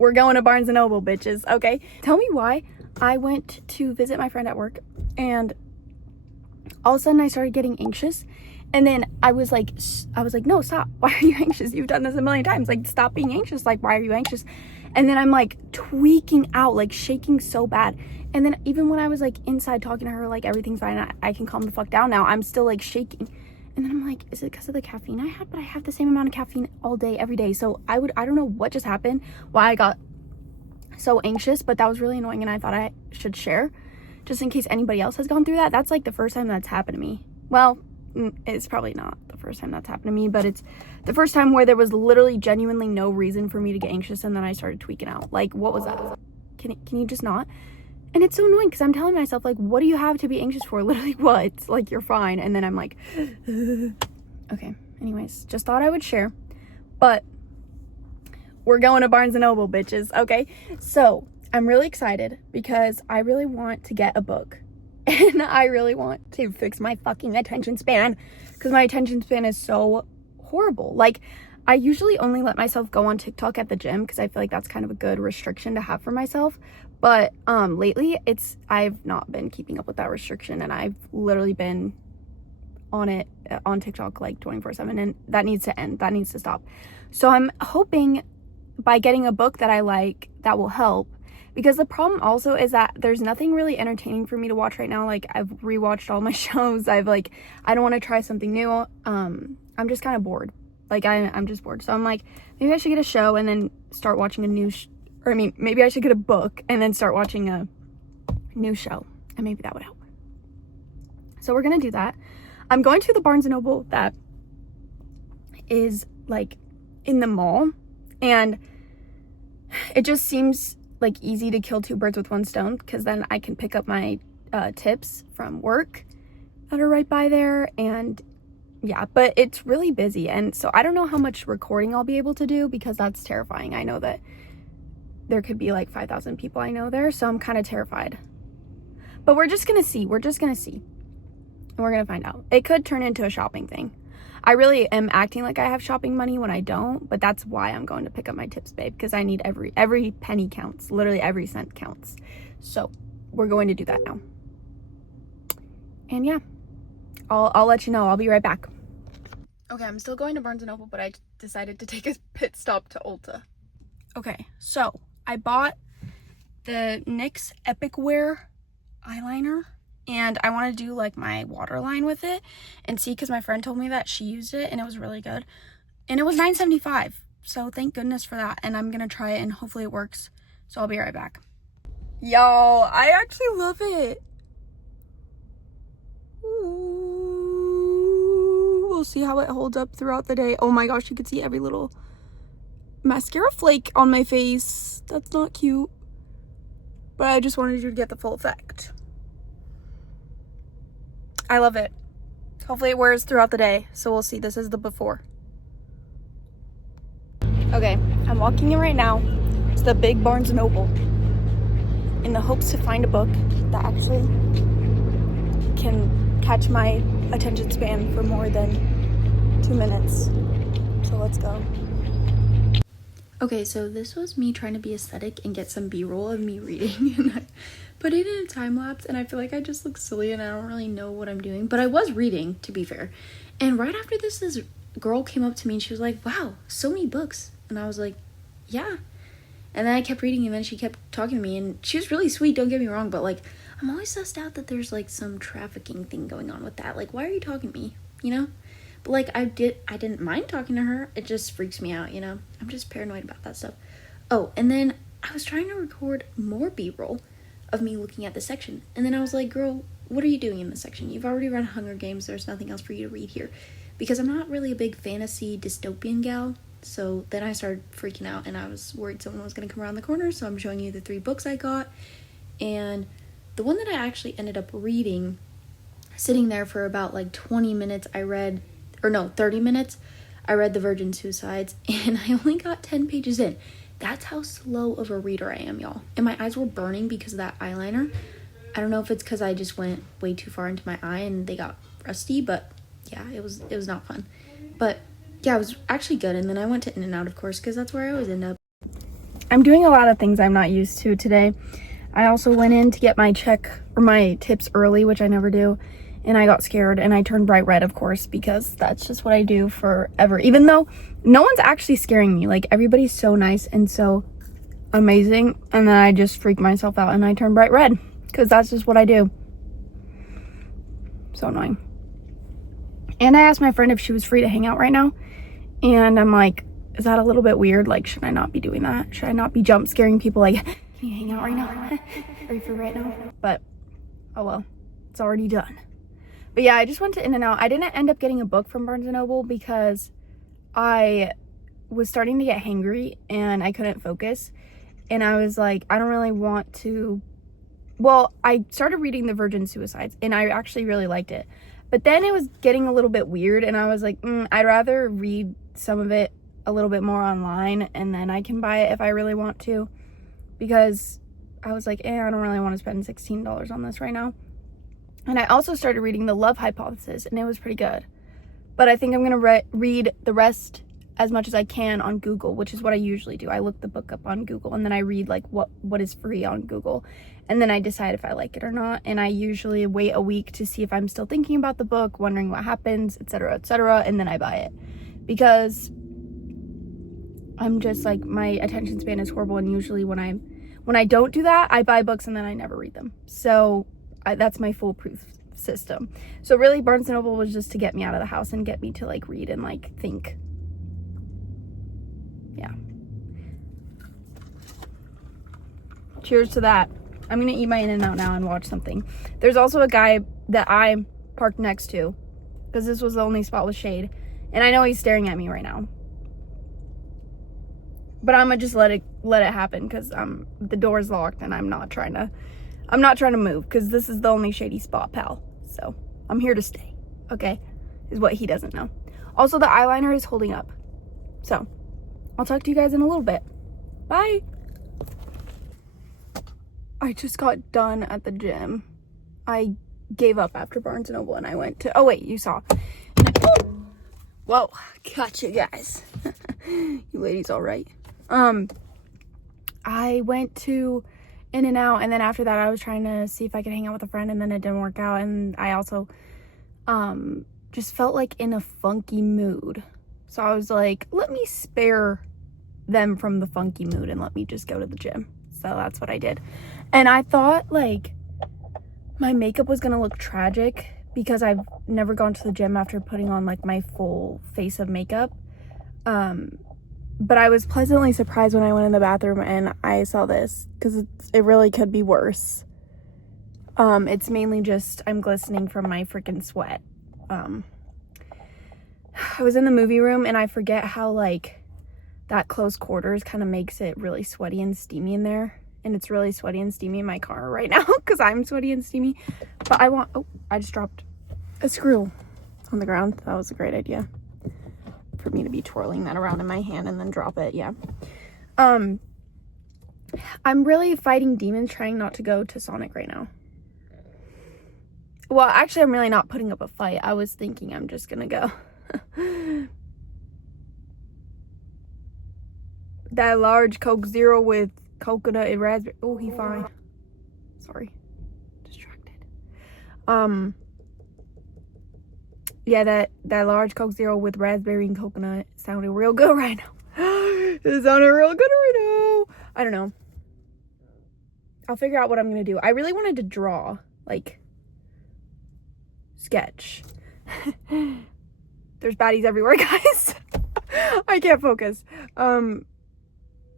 we're going to Barnes & Noble, bitches, okay? Tell me why. I went to visit my friend at work, and all of a sudden I started getting anxious. And then I was like, no, stop. Why are you anxious? You've done this a million times. Like, stop being anxious. Like, why are you anxious? And then I'm like tweaking out, like shaking so bad. And then even when I was like inside talking to her, like everything's fine, I can calm the fuck down now, I'm still like shaking. And then I'm like, is it because of the caffeine I had? But I have the same amount of caffeine all day, every day. So I don't know what just happened, why I got so anxious, but that was really annoying, and I thought I should share just in case anybody else has gone through that. That's like the first time that's happened to me. Well, it's probably not the first time that's happened to me, but it's the first time where there was literally genuinely no reason for me to get anxious, and then I started tweaking out. Like, what was that? Can you just not? And it's so annoying because I'm telling myself, like, what do you have to be anxious for? Literally what? Like, you're fine. And then I'm like, okay, anyways, just thought I would share. But we're going to Barnes & Noble, bitches, okay? So I'm really excited because I really want to get a book. And I really want to fix my fucking attention span because my attention span is so horrible. Like, I usually only let myself go on TikTok at the gym because I feel like that's kind of a good restriction to have for myself. But lately I've not been keeping up with that restriction, and I've literally been on it on TikTok like 24/7, and that needs to end. That needs to stop. So I'm hoping by getting a book that I like, that will help. Because the problem also is that there's nothing really entertaining for me to watch right now. Like, I've rewatched all my shows. I don't want to try something new. I'm just kind of bored. Like, I'm just bored. So I'm like, maybe I should get a show and then start watching a new maybe I should get a book and then start watching a new show. And maybe that would help. So we're going to do that. I'm going to the Barnes & Noble that is, like, in the mall. And it just seems like easy to kill two birds with one stone, because then I can pick up my tips from work that are right by there. And yeah, but it's really busy, and so I don't know how much recording I'll be able to do because that's terrifying. I know that there could be like 5,000 people I know there, so I'm kind of terrified. But we're just gonna see. And we're gonna find out. It could turn into a shopping thing. I really am acting like I have shopping money when I don't, but that's why I'm going to pick up my tips, babe, because I need every penny counts. Literally every cent counts. So we're going to do that now. And yeah, I'll let you know. I'll be right back. Okay, I'm still going to Barnes & Noble, but I decided to take a pit stop to Ulta. Okay, so I bought the NYX Epic Wear eyeliner, and I want to do like my waterline with it and see, because my friend told me that she used it and it was really good. And it was $9.75, so thank goodness for that. And I'm going to try it and hopefully it works. So I'll be right back. Y'all, I actually love it. Ooh, we'll see how it holds up throughout the day. Oh my gosh, you could see every little mascara flake on my face. That's not cute. But I just wanted you to get the full effect. I love it. Hopefully it wears throughout the day. So we'll see. This is the before. Okay, I'm walking in right now. It's the big Barnes & Noble in the hopes to find a book that actually can catch my attention span for more than 2 minutes. So let's go. Okay, so this was me trying to be aesthetic and get some b-roll of me reading, and I put it in a time lapse, and I feel like I just look silly and I don't really know what I'm doing, but I was reading, to be fair. And right after this girl came up to me and she was like, wow, so many books. And I was like, yeah. And then I kept reading, and then she kept talking to me, and she was really sweet, don't get me wrong, but like, I'm always sussed out that there's like some trafficking thing going on with that. Like, why are you talking to me, you know? But like, I didn't mind talking to her. It just freaks me out, you know? I'm just paranoid about that stuff. Oh, and then I was trying to record more b-roll of me looking at the section. And then I was like, girl, what are you doing in this section? You've already read Hunger Games. There's nothing else for you to read here. Because I'm not really a big fantasy dystopian gal. So then I started freaking out, and I was worried someone was going to come around the corner. So I'm showing you the 3 books I got. And the one that I actually ended up reading, sitting there for about like 20 minutes, 30 minutes, I read The Virgin Suicides, and I only got 10 pages in. That's how slow of a reader I am, y'all. And my eyes were burning because of that eyeliner. I don't know if it's because I just went way too far into my eye and they got rusty, but yeah, it was not fun. But yeah, it was actually good. And then I went to In-N-Out, of course, because that's where I always end up. I'm doing a lot of things I'm not used to today. I also went in to get my tips early, which I never do, and I got scared and I turned bright red, of course, because that's just what I do forever, even though no one's actually scaring me. Like, everybody's so nice and so amazing, and then I just freak myself out and I turn bright red because that's just what I do. So annoying. And I asked my friend if she was free to hang out right now, and I'm like, is that a little bit weird? Like, should I not be doing that? Should I not be jump scaring people like, can you hang out right now? Are you free right now? But oh well, it's already done. But yeah, I just went to In-N-Out. I didn't end up getting a book from Barnes & Noble because I was starting to get hangry and I couldn't focus. And I was like, I don't really want to. Well, I started reading The Virgin Suicides and I actually really liked it. But then it was getting a little bit weird and I was like, I'd rather read some of it a little bit more online and then I can buy it if I really want to. Because I was like, I don't really want to spend $16 on this right now. And I also started reading The Love Hypothesis and it was pretty good. But I think I'm going to read the rest as much as I can on Google, which is what I usually do. I look the book up on Google and then I read like what is free on Google. And then I decide if I like it or not. And I usually wait a week to see if I'm still thinking about the book, wondering what happens, etc., etc., and then I buy it. Because I'm just like, my attention span is horrible, and usually when I don't do that, I buy books and then I never read them. So that's my foolproof system. So really, Barnes & Noble was just to get me out of the house and get me to like read and like think. Yeah. Cheers to that. I'm gonna eat my In-N-Out now and watch something. There's also a guy that I parked next to because this was the only spot with shade, and I know he's staring at me right now. But I'm gonna just let it happen because the door's locked and I'm not trying to move because this is the only shady spot, pal. So I'm here to stay. Okay, is what he doesn't know. Also, the eyeliner is holding up. So I'll talk to you guys in a little bit. Bye. I just got done at the gym. I gave up after Barnes & Noble and I went to, oh wait, you saw. Whoa, gotcha guys. You ladies all right? I went to In-N-Out and then after that I was trying to see if I could hang out with a friend and then it didn't work out, and I also just felt like in a funky mood. So I was like, let me spare them from the funky mood and let me just go to the gym. So that's what I did. And I thought like my makeup was gonna look tragic because I've never gone to the gym after putting on like my full face of makeup. But I was pleasantly surprised when I went in the bathroom and I saw this because it really could be worse. It's mainly just I'm glistening from my freaking sweat. I was in the movie room and I forget how like that close quarters kind of makes it really sweaty and steamy in there. And it's really sweaty and steamy in my car right now because I'm sweaty and steamy. But I just dropped a screw on the ground. That was a great idea for me to be twirling that around in my hand and then drop it. Yeah. I'm really fighting demons trying not to go to Sonic right now. Well, actually, I'm really not putting up a fight. I was thinking I'm just gonna go. That large Coke Zero with coconut and raspberry. Oh, he fine. Sorry. Distracted. Yeah, that large Coke Zero with raspberry and coconut sounded real good right now. It sounded real good right now. I don't know. I'll figure out what I'm gonna do. I really wanted to draw, like, sketch. There's baddies everywhere, guys. I can't focus.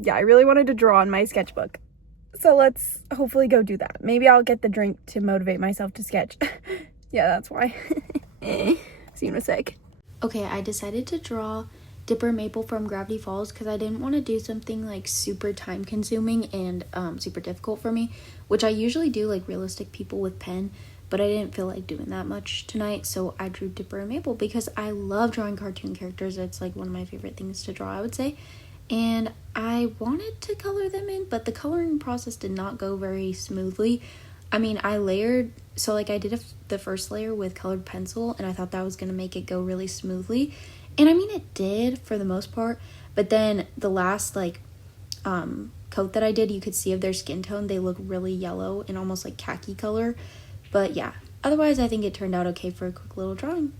Yeah, I really wanted to draw in my sketchbook. So let's hopefully go do that. Maybe I'll get the drink to motivate myself to sketch. Yeah, that's why. See you in a sec. Okay, I decided to draw Dipper Maple from Gravity Falls because I didn't want to do something like super time consuming and super difficult for me, which I usually do like realistic people with pen, but I didn't feel like doing that much tonight, so I drew Dipper and Maple because I love drawing cartoon characters. It's like one of my favorite things to draw, I would say. And I wanted to color them in, but the coloring process did not go very smoothly. I mean, I layered, so like I did the first layer with colored pencil, and I thought that was going to make it go really smoothly. And I mean, it did for the most part, but then the last like coat that I did, you could see of their skin tone, they look really yellow and almost like khaki color. But yeah, otherwise I think it turned out okay for a quick little drawing.